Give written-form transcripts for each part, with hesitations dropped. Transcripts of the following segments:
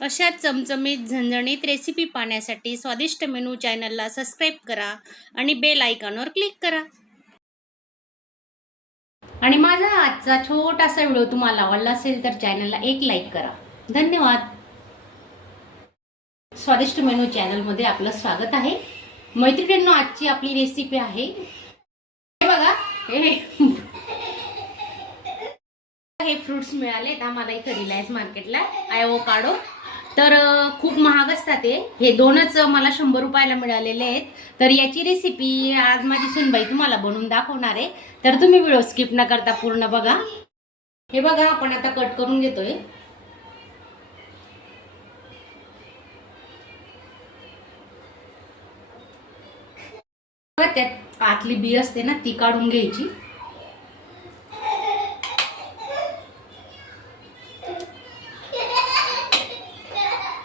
अशा चमचमीत झणझणीत रेसिपी पाहण्यासाठी स्वादिष्ट मेनू चॅनलला सबस्क्राईब करा आणि बेल आयकॉनवर क्लिक करा. आणि माझा आजचा छोटासा व्हिडिओ तुम्हाला आवडला असेल तर चॅनलला एक लाईक करा. धन्यवाद. स्वादिष्ट मेनू चॅनलमध्ये आपलं स्वागत आहे. मैत्रिणींनो, आजची आपली रेसिपी आहे, हे बघा, हे फ्रुट्स मिळाले आम्हाला इथे रिलायन्स मार्केटला, ॲवोकाडो. तर खूप महाग असतात हे दोनच मला 100 रुपयाला मिळालेले आहेत. तर याची रेसिपी आज माझी सुनबाई तुम्हाला बनवून दाखवणार आहे. तर तुम्ही व्हिडिओ स्किप न करता पूर्ण बघा. हे बघा, आपण आता कट करून घेतोय. त्यात आतली बी असते ना, ती काढून घ्यायची.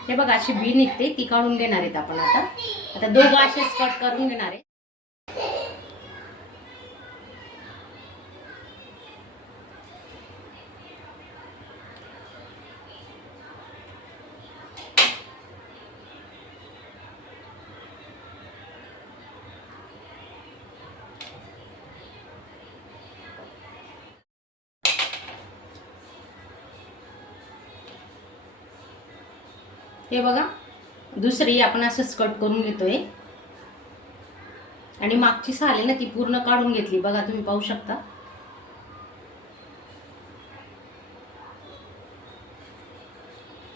हे बघा, अशी बी निघते, ती काढून घेणार आहेत आपण. आता दोघं असेच कट करून घेणार आहे. हे बघा, दुसरी आपण असंच कट करून घेतोय आणि मागची साल आहे ना, ती पूर्ण काढून घेतली. बघा, तुम्ही पाहू शकता.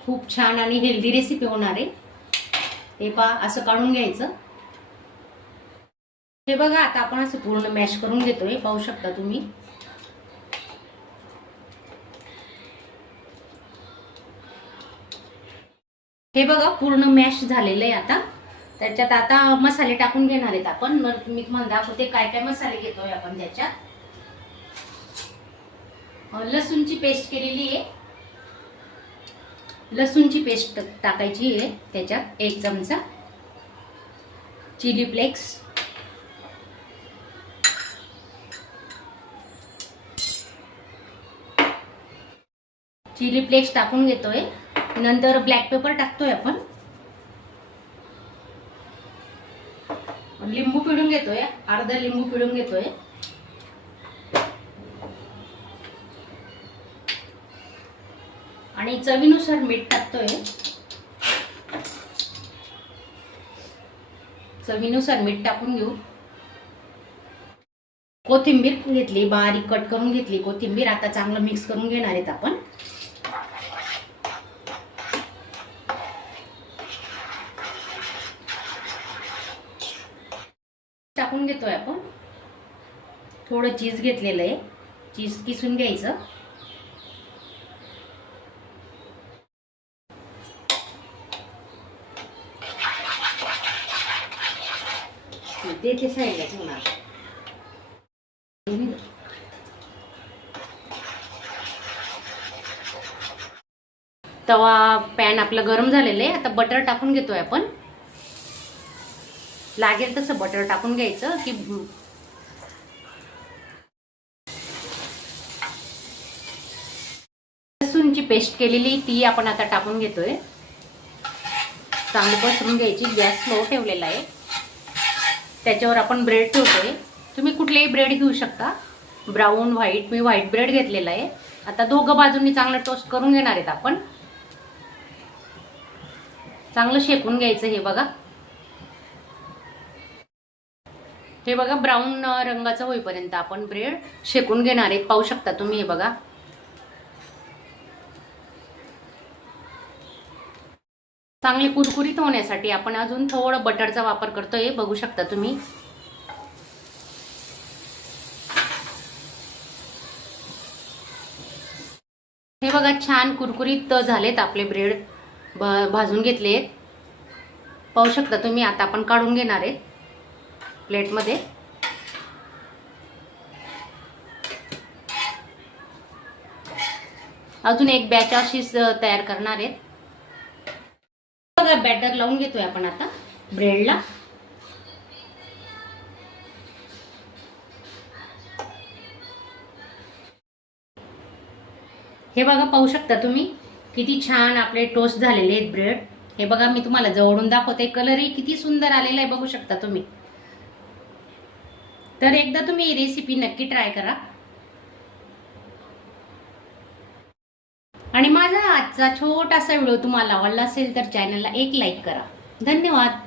खूप छान आणि हेल्दी रेसिपी होणार आहे. हे पहा, असं काढून घ्यायचं. हे बघा, आता आपण असं पूर्ण मॅश करून घेतोय, पाहू शकता तुम्ही. हे बघा, पूर्ण मॅश झालेलं आहे. आता त्याच्यात आता मसाले टाकून घेणार आहेत आपण. मी तुम्हाला दाखवते काय काय मसाले घेतोय आपण. त्याच्यात लसूणची पेस्ट केलेली आहे, लसूणची पेस्ट टाकायची आहे. त्याच्यात 1 चमचा चिली फ्लेक्स, चिली फ्लेक्स टाकून घेतोय. नंतर ब्लॅक पेपर टाकतोय आपण. लिंबू पिळून घेतोय, अर्धा लिंबू पिळून घेतोय. आणि चवीनुसार मीठ टाकतोय. चवीनुसार मीठ टाकून घेऊ. कोथिंबीर घेतली, बारीक कट करून घेतली कोथिंबीर. आता चांगलं मिक्स करून घेणार आहेत आपण. टाकून घेतोय आपण. थोडं चीज घेतलेलं आहे, चीज किसून घ्यायचं. ते साईडला ठेवणार. तवा पॅन आपलं गरम झालेलं आहे. आता बटर टाकून घेतोय आपण. लागेल तसं बटर टाकून घ्यायचं. की लसूणची पेस्ट केलेली ती आपण आता टाकून घेतोय. चांगली पसरून घ्यायची. गॅस स्लो ठेवलेला आहे. त्याच्यावर आपण ब्रेड ठेवतोय. तुम्ही कुठलेही ब्रेड घेऊ शकता, ब्राऊन, व्हाईट. मी व्हाईट ब्रेड घेतलेला आहे. आता दोघं बाजूंनी चांगलं टोस्ट करून घेणार आहेत आपण. चांगलं शेकून घ्यायचं. हे बघा, हे बघा, ब्राऊन रंगाचा होईपर्यंत आपण ब्रेड शेकून घेणार आहेत. पाहू शकता तुम्ही. हे बघा, चांगले कुरकुरीत होण्यासाठी आपण अजून थोडं बटरचा वापर करतोय. बघू शकता तुम्ही. हे बघा, छान कुरकुरीत झालेत आपले ब्रेड. भाजून घेतले, पाहू शकता तुम्ही. आता आपण काढून घेणार आहे प्लेटमध्ये. अजून एक बॅच अशीच तयार करणार आहेत. बघा, बॅटर लावून घेतोय आपण आता ब्रेडला. हे बघा, पाहू शकता तुम्ही. किती छान आपले टोस्ट झालेले आहेत ब्रेड. हे बघा मी तुम्हाला जवळून दाखवते. कलरही किती सुंदर आलेला आहे, बघू शकता तुम्ही. तर एकदा तुम्ही ही रेसिपी नक्की ट्राय करा. आणि माझा आजचा छोटासा व्हिडिओ तुम्हाला आवडला असेल तर चॅनलला एक लाईक करा. धन्यवाद.